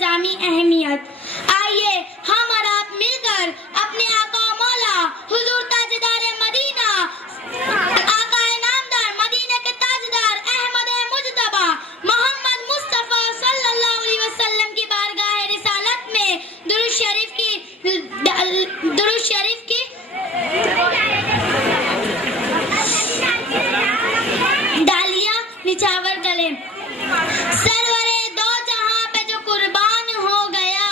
نظامی اہمیت. آئیے ہم اور آپ مل کر اپنے آقا مولا حضور تاجدار مدینہ، آقا نامدار مدینہ کے تاجدار احمد مجتبی محمد مصطفیٰ صلی اللہ علیہ وسلم کی بارگاہ رسالت میں درود شریف کی ڈالیاں نچھاور کریں. سرورے دو جہاں پہ جو قربان ہو گیا،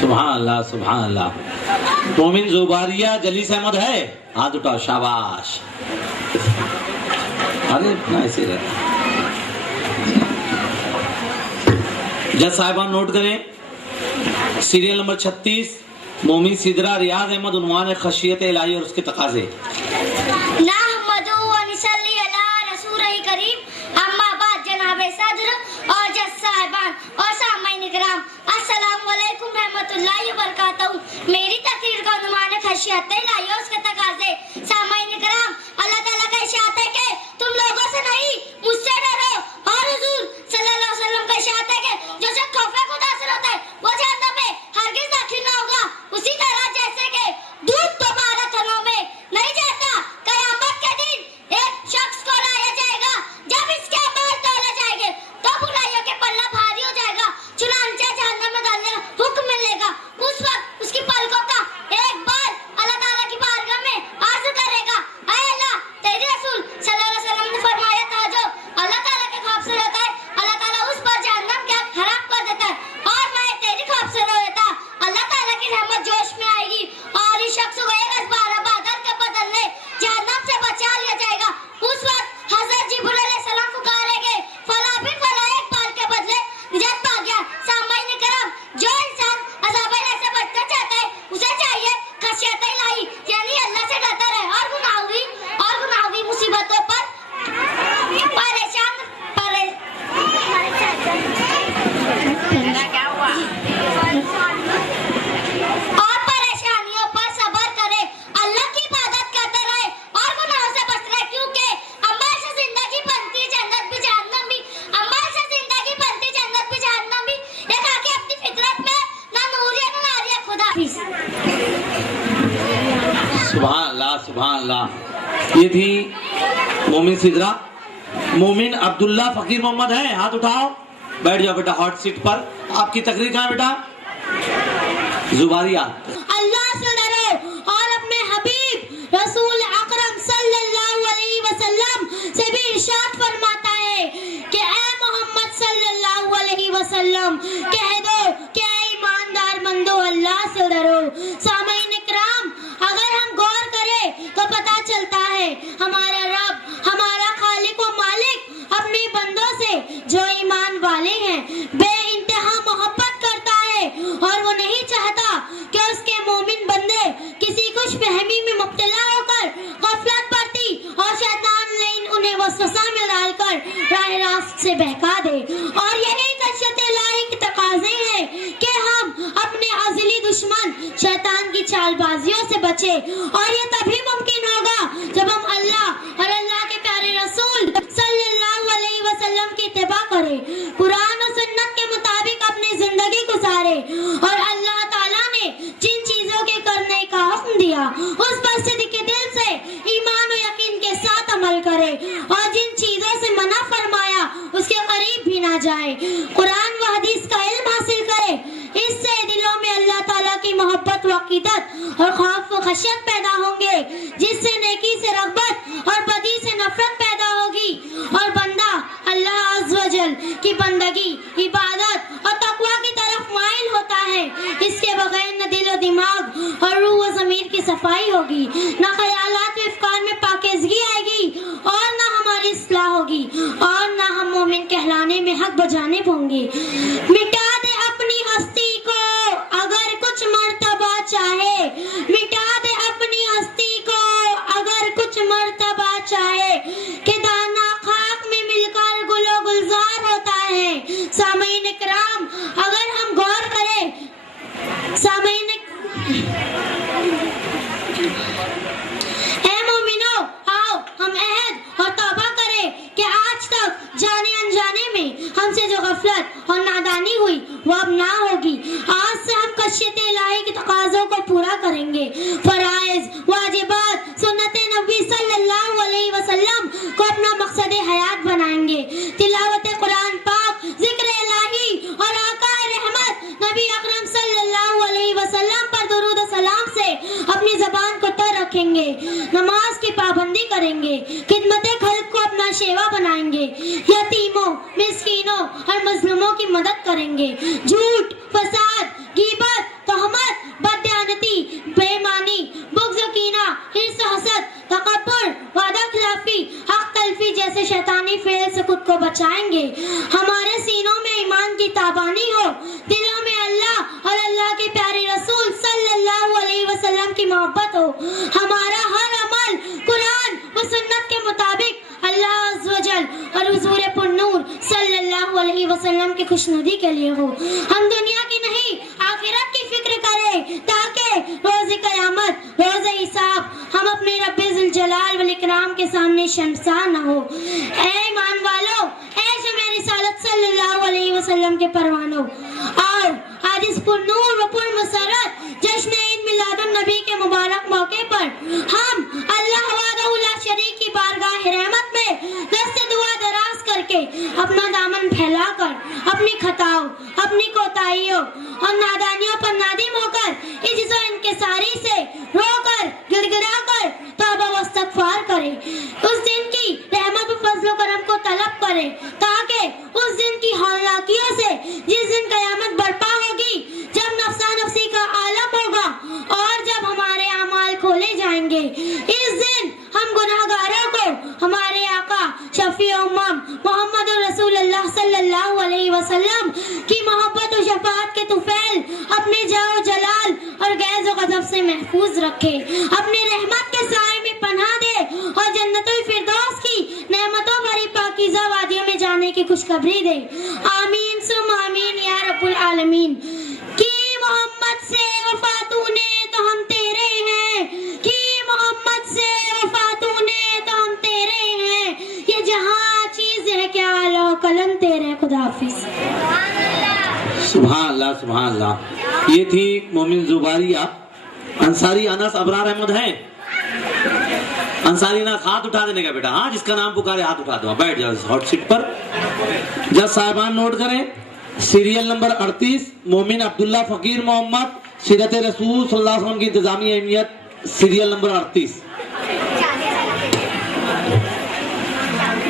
سبحان اللہ سبحان اللہ. مومن زباریہ جلیس احمد ہے؟ ہاتھ اٹھاؤ. شاباش. ارے اتنا ایسے رہتا. جج صاحبان نوٹ کریں سیریل نمبر 36 مومن سدرہ ریاض احمد. عنوان خشیت الہی اور اس کے تقاضے. نحمدہ و نصلی علی رسول کریم. اما بعد جناب صدر اور جج صاحبان اور سامعین کرام، السلام علیکم رحمۃ اللہ وبرکاتہ. میری تقریر کا عنوان ہے خشیت الہی اور اس کے تقاضے. سامعین کرام، اللہ تعالیٰ کا ارشاد ہے کہ تم لوگوں سے نہیں مجھ سے ڈرو، اور حضور صلی اللہ علیہ وسلم کا ارشاد ہے کہ جو شخص خوف خدا سے ہوتا ہے وہ جہنم میں ہرگز داخل نہ ہوگا. اسی طرح جیسے کہ دودھ دوبارہ تنوں میں نہیں جاتا، قیامت کے دن ایک شخص کو لایا جائے گا جب اس کے اعمال تولے جائیں گے تو برائیوں کے پلہ بھاری ہو جائے گا، چنانچہ جہنم میں ڈالنے کا حکم ملے گا. اس وقت اس کی پلکوں کا ایک بار اللہ تعالیٰ کی بارگاہ میں عرض کرے گا، اے اللہ، تیرے رسول صلی اللہ علیہ وسلم نے فرمایا تھا جو اللہ تعالیٰ کے خوف سے رہتا ہے اللہ تعالیٰ اس پر جہنم کی آگ حرام کر دیتا ہے، اور میں تیری خوف سے رہتا اللہ تعالیٰ کی رحمت جوش میں آئے گی اور اس شخص کو ایک ازبارہ بادل کے بدلے جہنم سے بچا لیا جائے گا. اس وقت حضرت جبرائیل علیہ السلام پکاریں گے، فلاں بن فلاں ایک بال کے بدلے نجات پا گیا. سامعین کرام، جو انسان عذاب الہی سے بچنا چاہتا ہے اسے چاہیے خشیت الہی یعنی اللہ سے ڈرتا رہے اور گناہوی مصیبتوں پر پریشانیوں پر صبر کرے، اللہ کی عبادت کرتے رہے اور گناہوں سے بچ رہے، کیونکہ عمل سے زندگی بنتی ہے جنت بھی جہنم بھی. عمل سے زندگی بنتی جنت بھی جہنم بھی. ایک آگے اپنی فطرت میں نہ نور ہے نہ ناری ہے. خدا حافظ. سبحان اللہ سبحان اللہ. یہ تھی مومن سدرہ. مومن عبداللہ فقیر محمد ہے؟ ہاتھ اٹھاؤ. بیٹھ جاؤ بیٹا ہاٹ سیٹ پر. آپ کی تقریر کہاں ہے بیٹا؟ زباریہ. اللہ سے ڈرو اور اپنے حبیب رسول اکرم صلی اللہ علیہ وسلم سے بھی ارشاد فرماتا ہے کہ اے محمد صلی اللہ علیہ وسلم کہہ دو کہ اے ایماندار بندو اللہ سے ڈرو. سامعین اکرام، اگر ہم غور کریں تو پتہ چلتا ہے ہمارا رب، ہمارا خالق و مالک اپنے بندوں سے جو ایمان والے ہیں بے انتہا محبت کرتا ہے، اور وہ نہیں چاہتا کہ اس کے مومن بندے کسی خوش فہمی میں مبتلا ہو کر غفلت برتی اور شیطان لین انہیں وسوسہ میں ڈال کر راہ راست سے بہکا دے. اور یہی خشیت الہی کے تقاضے ہیں کہ ہم اپنے ازلی دشمن شیطان کی چال بازیوں سے بچے، اور یہ تبھی ممکن ہوگا جب ہم اللہ اور اللہ کے پیارے رسول صلی اللہ علیہ وسلم کی اتباع کریں، قرآن و سنت کے مطابق اپنی زندگی گزارے، اور اللہ تعالیٰ نے جن چیزوں کے کرنے کا حکم دیا اس پر صدق کے دل سے ایمان و یقین کے ساتھ عمل کرے، اور جن چیزوں سے منع فرمایا اس کے قریب بھی نہ جائے. قرآن و حدیث کا علم حاصل کرے، اس سے دلوں میں اللہ تعالیٰ کی محبت و عقیدت اور خوف و خشیت پیدا ہوں گے، جس سے نیکی سے رغبت اور بدی سے نفرت پیدا ہوگی، اور بندہ اللہ عز و جل کی بندگی، عبادت اور تقوی کی طرف مائل ہوتا ہے. اس کے بغیر نہ دل و دماغ اور روح و ضمیر کی صفائی ہوگی، نہ خیالات و افکار میں پاکیزگی آئے گی، اور نہ ہماری اصلاح ہوگی، اور نہ ہم مومن کہلانے میں حق بجانب ہوں گے. مٹا دے اپنی ہستی کو اگر کچھ مرتبہ چاہے، مٹا دے اپنی ہستی کو اگر کچھ مرتبہ چاہے، کہ دانا خاک میں مل کر گل و گلزار ہوتا ہے. سامعین اکرام، اگر ہم غور کریں، سامعین اے مومنو، آؤ ہم عہد اور توبہ کریں کہ آج تک جانے انجانے میں ہم سے جو غفلت اور نادانی ہوئی وہ اب نہ ہوگی. آج سے ہم خشیت الہی کے تقاضوں کو پورا کریں گے. فرائض، واجبات، سنت نبی صلی اللہ علیہ وسلم کو اپنا مقصد حیات بنائیں گے. تلاوت قرآن پاک، ذکر الہی اور آقا رحمت نبی اکرم صلی اللہ علیہ وسلم پر درود و سلام سے اپنی زبان کو تر رکھیں گے. نماز کی پابندی کریں گے. خدمت خلق کو اپنا شیوا بنائیں گے. یتیموں، مسکینوں اور مظلوموں کی مدد کریں گے. جھوٹ، فساد، غیبت सल्लल्लाहु अलैहि वसल्लम की मोहब्बत हो, हमारा हर अमल कुरान व सुन्नत के मुताबिक अल्लाह अज़्ज़ व जल और हुजूर पुन्नूर सल्लल्लाहु अलैहि वसल्लम की खुशनुदी के लिए हो। हम दुनिया की नहीं आखिरत की फिक्र करें ताकि रोज़े क़यामत, रोज़े हिसाब हम अपने रब्बे ज़ुल जलाल वल इकराम के सामने शर्मसार न हो। ऐ ईमान वालों, ऐ शमे रिसालत सल्लल्लाहु अलैहि वसल्लम के परवानों, आओ आज इस पुरनूर व पुरमसरत जश्न ईद मिलादुन नबी के मुबारक मौके पर हम अल्लाह वहदहु ला शरीक की बारगाह रहमत में दस्ते दुआ दराज करके अपना दामन फैलाकर अपनी खताओं, अपनी कोताहियों और नादानियों पर नादिम होकर इज्ज़ व इंकिसारी से रोकर गिड़गिड़ाकर तौबा व इस्तिग़फ़ार करें। उस दिन की रहमत व फज़्ल व करम को तलब करें ताकि उस दिन की हौलनाकियों से, जिस दिन क़यामत बर्पा होगी, जब नफ्सा नफ्सी का आलम होगा और जब हमारे अमाल खोले जाएंगे, इस दिन हम गुनाहगारों को हमारे आका शफ़ी उम्मम मोहम्मद रसूलुल्लाह सल्लल्लाहु अलैहि वसल्लम की मोहब्बत और शफ़ाअत के तुफ़ैल अपने जाओ जलाल और गैज़ व गज़ब से महफूज रखे, अपने रहमत के साए में पनाह दे और जन्नतुल फिरदौस की नेमतों भरी पाकीज़ा वादियों में जाने की खुशखबरी दे। आमीन सुम आमीन या रब्बुल आलमीन। कि मोहम्मद से वफ़ा तूने तो हम तेरे हैं, कि मोहम्मद से वफ़ा तूने तो हम तेरे हैं, ये जहाँ चीज़ है क्या लो कलम तेरे। खुदा हाफिज़। सुभान अल्लाह, सुभान अल्लाह। ये थी मोमिन जुबारिया। अंसारी अनस अबरार अहमद है। अंसारी अनस, हाथ उठा देने का बेटा। हाँ, जिसका नाम पुकारे हाथ उठा दो, बैठ जाओ हॉट सीट पर। जज साहिबान नोट करें, सीरियल नंबर 38 मोमिन अब्दुल्ला फकीर मोहम्मद सीरत रसूल सल्लल्लाहु अलैहि वसल्लम की इंतजामी अहमियत, सीरियल नंबर 38।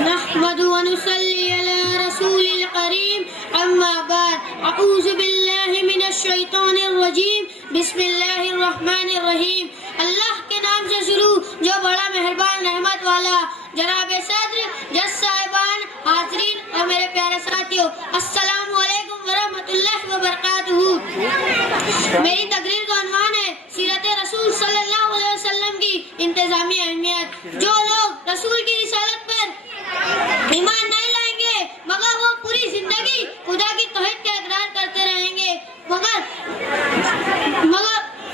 नहमदु व नुसल्ली अला रसूलिल करीम, अम्मा बाद, अऊज़ु बिल्लाहि मिनश शैतानिर रजीम, बिस्मिल्लाहिर रहमानिर रहीम। अल्लाह के नाम से शुरू जो बड़ा मेहरबान रहमत वाला। जनाब सद्र, जज साहिबान, हाज़रीन और मेरे प्यारे साथियों, अस्सलामु अलैकुम व रहमतुल्लाहि व बरकातुहू। मेरी तकरीर का उन्वान है सीरत रसूल सल्लल्लाहु अलैहि वसल्लम की इंतजामी अहमियत। जो लोग रसूल की रिसालत पर ईमान नहीं लाएंगे मगर वो पूरी जिंदगी खुदा की तौहीद का इकरार करते रहेंगे, मगर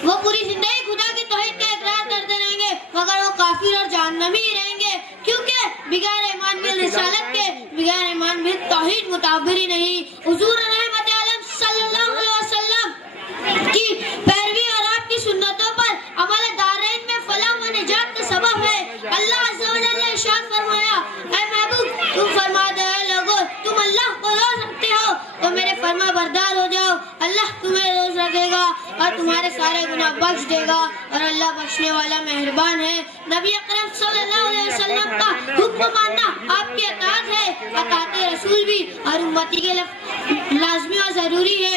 वो पूरी जिंदगी खुदा की तौहीद का इकरार करते रहेंगे मगर वो काफिर और जहन्नमी ही रहेंगे, क्योंकि बिगैर ईमान बिल रिसालत के, बिगैर ईमान बिल तौहीद मुताबिर ही नहीं। हुजूर रहमत आलम सल्लल्लाहु अलैहि वसल्लम की पैरवी और आपकी सुन्नतों पर अमल दारैन में फलाह व निजात का सबब है। अल्लाह अज़्ज़ व जल्ल ने इरशाद फरमाया, ऐ महबूब तुम फरमा दो ऐ लोगो, तुम अल्लाह को रोज रखते हो तो मेरे फरमा बरदार हो जाओ, अल्लाह तुम्हें रोज रखेगा और तुम्हारे सारे गुनाह बख्श देगा और अल्लाह बख्शने वाला मेहरबान है। नबी अकरम सल्लल्लाहु अलैहि वसल्लम का हुक्म मानना आपकी अताअत है, अताअत रसूल भी और उम्मती के लिए लाजमी और जरूरी है।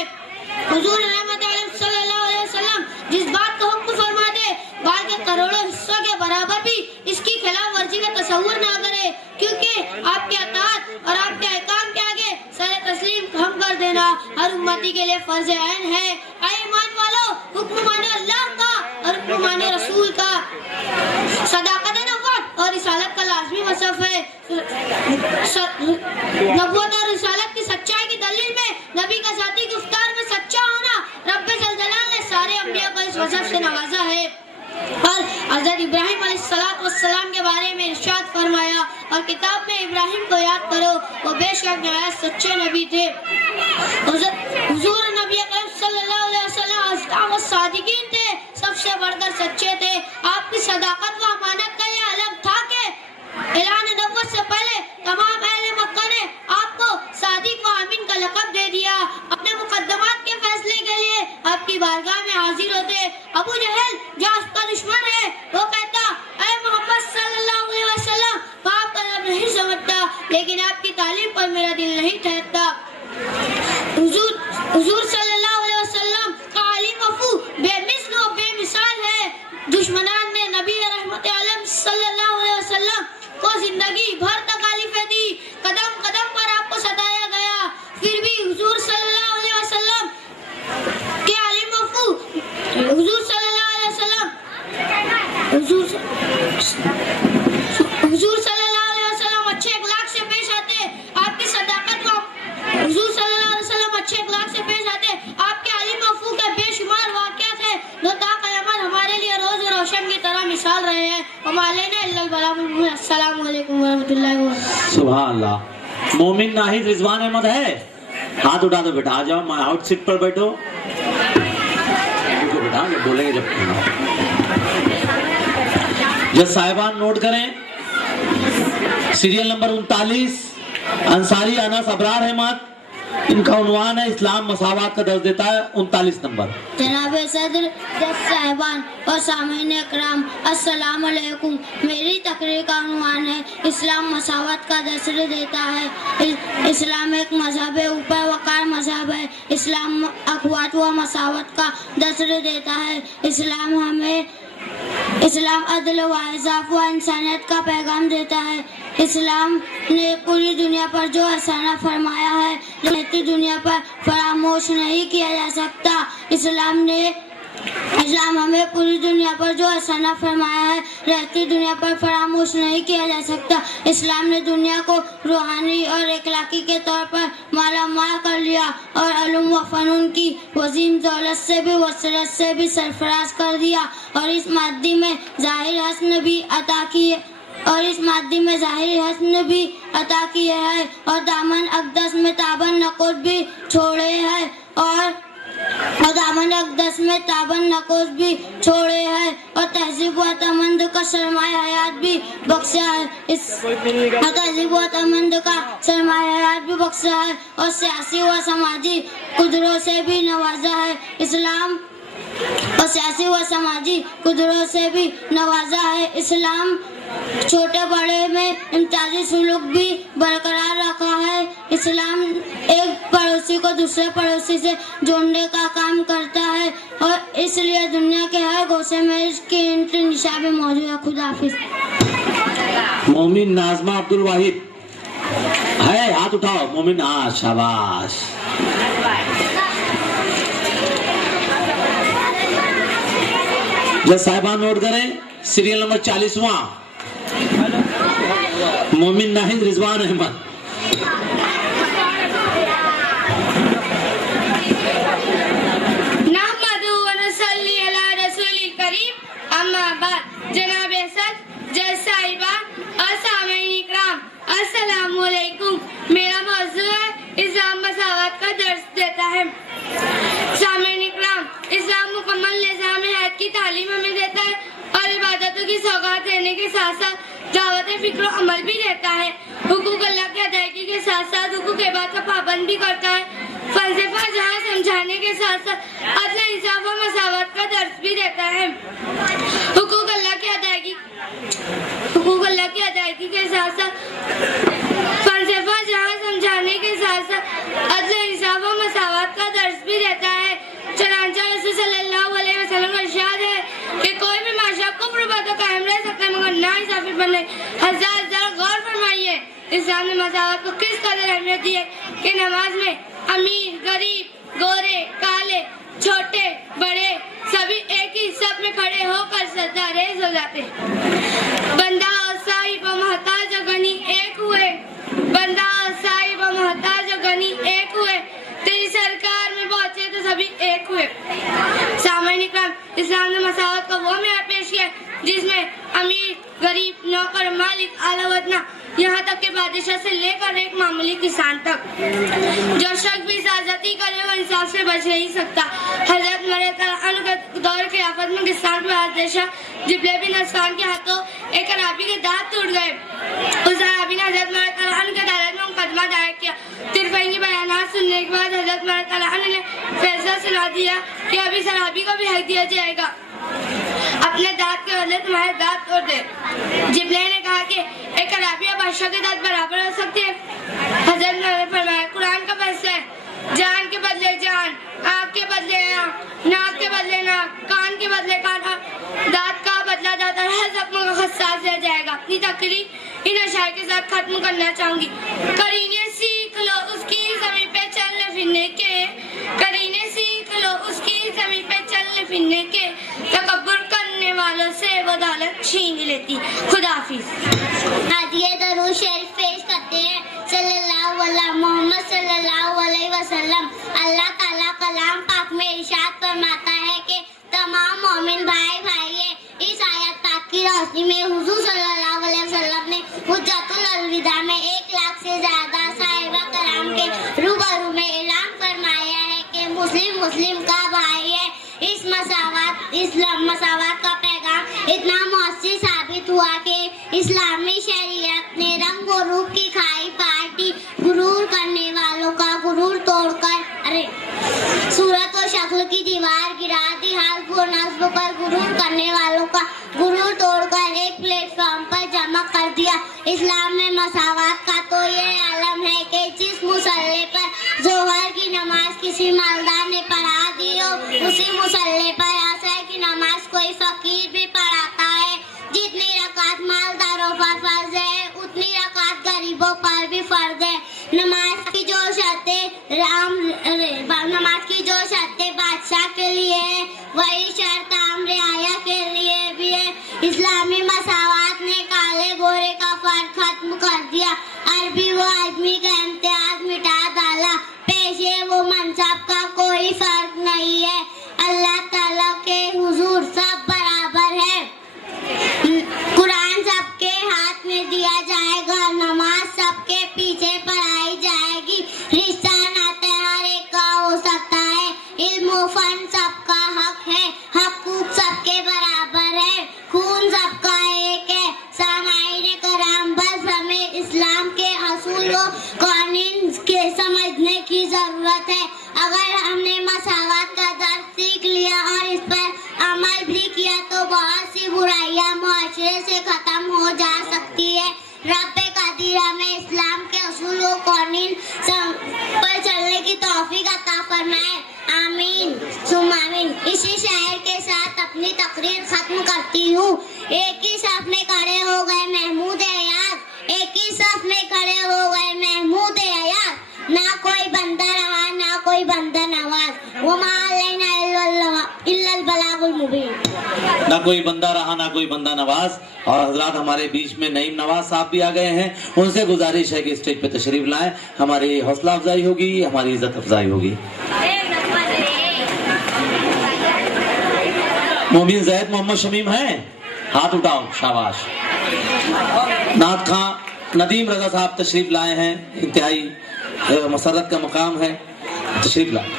हुजूर रहमत आलम सल्लल्लाहु अलैहि वसल्लम जिस बात का हुक्म फरमा दे, बाल के करोड़ों हिस्सों के बराबर भी इसकी खिलाफ वर्जी का तसव्वुर ना करे, क्योंकि आपके अताअत और आपके अहकाम के आगे सर तस्लीम हम कर देना हर उम्मती के लिए फर्ज ऐन है। ऐ ईमान वालों, हुक्म मानो अल्लाह का और हुक्म मानो रसूल का। सदाकत नबुव्वत और रिसालत का लाजमी वसफ है। नबुव्वत और रिसालत की सच्चाई की दलील में नबी का ज़ाती गुफ्तार में सच्चा होना रब्बे ज़ल जलाल ने सारे अंबिया को इस वसफ से नवाजा है। और हज़रत इब्राहिम अलैहिस्सलाम के बारे में इरशाद फरमाया, और किताब में इब्राहिम को याद करो, वो बेशक निहायत सच्चे नबी थे। हुजूर नबी अकरम सल्लल्लाहु अलैहि वसल्लम अस्दाक़ व सादिकीन थे, सबसे बढ़कर सच्चे थे। आपकी सदाकत व अमानत का यह अलम था कि ऐलान नबुव्वत से पहले तमाम अहले मक्का ने आपको सादिक व आमीन का लक़ब दे दिया। अपने मुकद्दमात के फैसले के लिए आपकी बारगाह में हाजिर होते। अबू जहल जो आपका दुश्मन है, वो कहता, ऐ मोहम्मद सल्लल्लाहु अलैहि वसल्लम, पाप का रब नहीं समझता, लेकिन आपकी तालीम पर मेरा दिल नहीं ठहरता। हुजूर सल्लल्लाहु अलैहि वसल्लम का अली वफू बेमिसल व बेमिसाल है। दुश्मनान ने नबी रहमत आलम सल्लल्लाहु अलैहि वसल्लम को जिंदगी भर तकालीफें दी, कदम कदम पर आपको सताया गया, फिर भी हुजूर सल्लल्लाहु अलैहि वसल्लम के अली वफू हुजूर अस्सलाम वालेकुम वरहमतुल्लाहि वबरकातुहू। सुभान अल्लाह। मोमिन नाहिद रिजवान अहमद है? हाथ उठा दो बेटा, आ जाओ, आउट सीट पर बैठो। बेटा जब बोलेंगे जब जज साहिबान नोट करें, सीरियल नंबर 39 अंसारी अनस अबरार अहमद, इनका उन्वान है इस्लाम मसावत का दर्ज देता है 39 नंबर। जनाब सदर, जज साहिबान और सामीन इकराम, अस्सलाम वालेकुम। मेरी तकरीर का उन्वान है इस्लाम मसावत का दर्ज देता है। इस्लाम एक मजहब है, ऊपर वकार मजहब है। इस्लाम अखवात व मसावत का दर्ज देता है। इस्लाम अदल व इंसाफ व इंसानियत का पैगाम देता है। इस्लाम ने पूरी दुनिया पर जो एहसान फरमाया है, रहती दुनिया पर फरामोश नहीं किया जा सकता। इस्लाम हमें पूरी दुनिया पर जो एहसान फरमाया है, रहती दुनिया पर फरामोश नहीं किया जा सकता। इस्लाम ने दुनिया को रूहानी और इखलाकी के तौर पर मालामाल कर लिया और इल्म व फनून की वसीम दौलत से भी वसरत से भी सरफराज कर दिया और इस मादी में ज़ाहिर हस्न भी अता किए हैं और दामन अक़दस में ताबन नकोद भी छोड़े हैं और तहज़ीब व तमन्द का सरमाया हयात भी बख्शा है और सियासी व समाजी कुदरों से भी नवाजा है। इस्लाम छोटे बड़े में इम्तियाजी सुलूक भी बरकरार रखा है। इस्लाम एक पड़ोसी को दूसरे पड़ोसी से जोड़ने का काम करता है और इसलिए दुनिया के हर गोशे में इसकी निशा भी मौजूद है। खुदा हाफिज। मोमिन नाजमा अब्दुल वाहिद है? हाथ उठाओ। मोमिन, शाबाश। जज साहिबान नोट करें, सीरियल नंबर 40वां मोमिन नाहिद रिजवान अहमद। नहमदु व नसल्ली अला रसूलिल करीम, अम्मा बाद। जनाब सदर, जज साहिबान और सामीन इकराम, अस्सलाम वालेकुम। मेरा मौजू है इस्लाम मसावत का दर्स देता है। सामीन इकराम, इस्लाम मुकम्मल निज़ाम हयात की तालीम हमें देता है और इबादतों की सौगात देने के साथ साथ दावत फिक्र अमल भी देता है। हुकूक अल्लाह की अदायगी के साथ साथ हुकूक इबाद का पाबंद भी करता है। फलसफा जहाँ समझाने के साथ साथ अदल इंसाफ और मसावत का दर्स भी देता है। हुकूक अल्लाह की अदायगी के साथ साथ फलसफा जहाँ समझाने के साथ साथ अदल इंसाफ और मसावत का दर्स भी देता है। चनांचा रसूल सल्लल्लाहु अलैहि वसल्लम का इरशाद है कि कोई भी माशरा कुफ्र पर तो कायम रह सकता है मगर नाइंसाफी पर नहीं। हजार गौर फरमाइए, इस्लाम ने मसावत को किस कदर अहमियत दी है कि नमाज में अमीर, गरीब, गोरे, काले, छोटे, बड़े सभी एक ही सब में खड़े होकर सजदा रेज़ हो जाते हैं। बंदा और साहिब और मोहताज और गनी एक हुए। तेरी सरकार में पहुंचे तो सभी एक हुए। सामीन इकराम, इस्लाम ने मसावत का वो मेरा पेश किया जिसमें अमीर, गरीब, नौकर, मालिक, आला वतना, यहाँ तक के बादशाह से लेकर एक मामूली किसान तक जो शख्स भी ज्यादती करे वो इंसाफ से बच नहीं सकता। हजरत मरियम के दौर के आफत में किसान के बादशाह जिब्ले बिन नसफान के हाथों एक अराबी के दांत टूट गए। उस अराबी ने हजरत मरियम के अदालत में मुकदमा दायर किया। तिरफंगी बयानात सुनने के बाद हजरत मरियम ने फैसला सुना दिया कि अभी इस अराबी को भी हक दिया जाएगा, अपने दांत के बदले तुम्हारे दांत तोड़ दे। जिब्ले ने कहा कि एक अराबी और बादशाह के दांत बराबर हो सकते हैं। हजरत ने फरमाया कुरान का फैसला है, जान के बदले जान, आँख के बदले आँख, नाक के बदले नाक, कान के बदले कान, दांत का बदला दांत और हर जख्म का खस्सास रह जाएगा। अपनी तकरीर इन अशार के साथ खत्म करना चाहूंगी। करीने सीख लो उसकी जमीन पे चलने फिरने के, करीने सीख लो उसकी जमीन पे चलने फिरने के, तकब्बुर करने वालों से वो दौलत छीन लेती। खुदा हाफिज। हादिये दरूद शरीफ पेश करते हैं सल्लल्लाहु अलैहि मोहम्मद सल्लल्लाहु अलैहि वसल्लम। अल्लाह ताला कलाम पाक में इरशाद फरमाता है कि तमाम मोमिन भाई भाई इस आयत पाक की रोशनी में हुजूर सल्लल्लाहु इस्लाम मसावत का पैगाम इतना मौसर साबित हुआ कि इस्लामी शरीयत ने रंग और रूप की खाई पार्टी गुरूर करने वालों का गुरूर तोड़कर सूरत और शक्ल की दीवार गिरा दी। हस्ब और नस्ब पर गुरूर करने वालों का गुरूर तोड़कर एक प्लेटफॉर्म पर जमा कर दिया। इस्लाम में मसावत का तो ये आलम है कि जिस मुसल्ले पर जोहर की नमाज किसी मालदार ने पढ़ा दी हो, उसी मुसल्ले पर असर की नमाज कोई फकीर भी पढ़ाता है। जितनी रकात मालदारों पर फर्ज है, उतनी रकात गरीबों पर भी फर्ज है। नमाज की जो शर्तें बादशाह के लिए है, वही शर्त आम रियाया के लिए भी है। इस्लामी मसावत ने काले गोरे का फर्क खत्म कर दिया। अरबी व आदमी का इम्तियाज मिटा डाला। पेशे वो मनसब का कोई फर्क नहीं है। अल्लाह ताला के हुजूर सब बराबर है। कुरान सबके हाथ में दिया जाएगा, नमाज सबके पीछे पढ़ाई जाएगी। रिश्ता नाते हर एक का हो सकता है। इल्म फन सबका हक है, हकूक सबके बराबर है, खून सबका एक है। सामाईन कराम, बस हमें इस्लाम के असूल व कानून के समझने की जरूरत है। अगर हमने मसावत का दर्स सीख लिया और इस पर अमल भी किया तो बहुत सी बुराइयां मुआशरे से खत्म हो जा सकती है। रब्बे कदीर हमें इस्लाम के असूल व कानून पर चलने की तौफीक अता फरमाए। आमीन सुम आमीन। इसी शायर के साथ अपनी तकरीर खत्म करती हूँ। एक ही साथ में खड़े हो गए महमूद अयाज, एक ही साथ में खड़े हो गए महमूद अयाज। ना कोई बंदा रहा, ना कोई बंदा नवाज। वो मालैना इल्लल बलागुल मुबीन। ना कोई बंदा रहा, ना कोई बंदा नवाज। और हजरात हमारे बीच में नईम नवाज साहब भी आ गए हैं। उनसे गुजारिश है कि स्टेज पे तशरीफ लाएं। हमारी हौसला अफजाई होगी, हमारी इज्जत अफजाई होगी। मोमिन जैद मोहम्मद शमीम हैं, हाथ उठाओ, शाबाश। नाथ खां नदीम रजा साहब तशरीफ लाए हैं, इंतहाई मसरत का मकाम है, तशरीफ लाए।